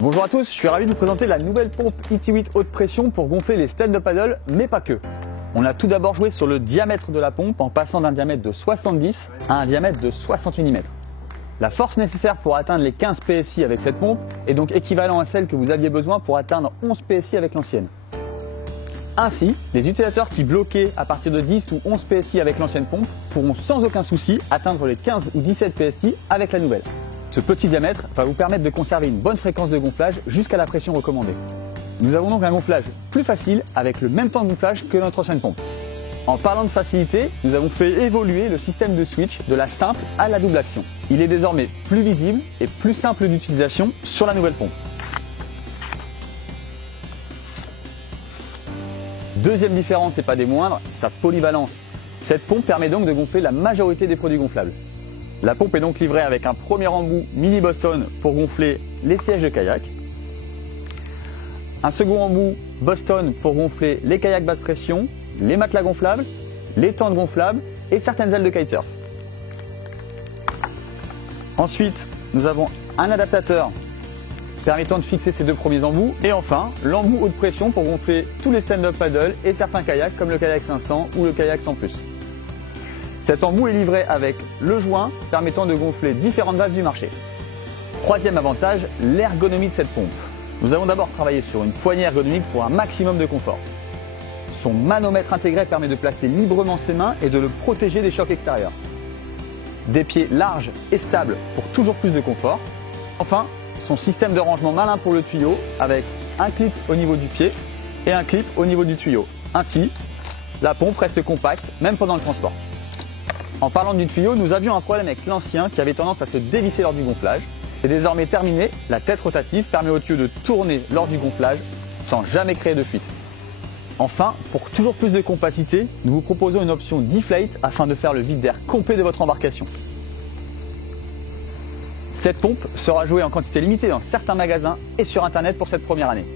Bonjour à tous, je suis ravi de vous présenter la nouvelle pompe IT8 haute pression pour gonfler les stand-up paddle, mais pas que. On a tout d'abord joué sur le diamètre de la pompe en passant d'un diamètre de 70 à un diamètre de 60 mm. La force nécessaire pour atteindre les 15 PSI avec cette pompe est donc équivalent à celle que vous aviez besoin pour atteindre 11 PSI avec l'ancienne. Ainsi, les utilisateurs qui bloquaient à partir de 10 ou 11 PSI avec l'ancienne pompe pourront sans aucun souci atteindre les 15 ou 17 PSI avec la nouvelle. Ce petit diamètre va vous permettre de conserver une bonne fréquence de gonflage jusqu'à la pression recommandée. Nous avons donc un gonflage plus facile avec le même temps de gonflage que notre ancienne pompe. En parlant de facilité, nous avons fait évoluer le système de switch de la simple à la double action. Il est désormais plus visible et plus simple d'utilisation sur la nouvelle pompe. Deuxième différence et pas des moindres, sa polyvalence. Cette pompe permet donc de gonfler la majorité des produits gonflables. La pompe est donc livrée avec un premier embout mini Boston pour gonfler les sièges de kayak, un second embout Boston pour gonfler les kayaks basse pression, les matelas gonflables, les tentes gonflables et certaines ailes de kitesurf. Ensuite, nous avons un adaptateur permettant de fixer ces deux premiers embouts et enfin l'embout haute pression pour gonfler tous les stand-up paddle et certains kayaks comme le kayak 500 ou le kayak 100+. Cet embout est livré avec le joint permettant de gonfler différentes valves du marché. Troisième avantage, l'ergonomie de cette pompe. Nous avons d'abord travaillé sur une poignée ergonomique pour un maximum de confort. Son manomètre intégré permet de placer librement ses mains et de le protéger des chocs extérieurs. Des pieds larges et stables pour toujours plus de confort. Enfin, son système de rangement malin pour le tuyau avec un clip au niveau du pied et un clip au niveau du tuyau. Ainsi, la pompe reste compacte même pendant le transport. En parlant du tuyau, nous avions un problème avec l'ancien qui avait tendance à se dévisser lors du gonflage. C'est désormais terminé, la tête rotative permet au tuyau de tourner lors du gonflage sans jamais créer de fuite. Enfin, pour toujours plus de compacité, nous vous proposons une option deflate afin de faire le vide d'air complet de votre embarcation. Cette pompe sera jouée en quantité limitée dans certains magasins et sur internet pour cette première année.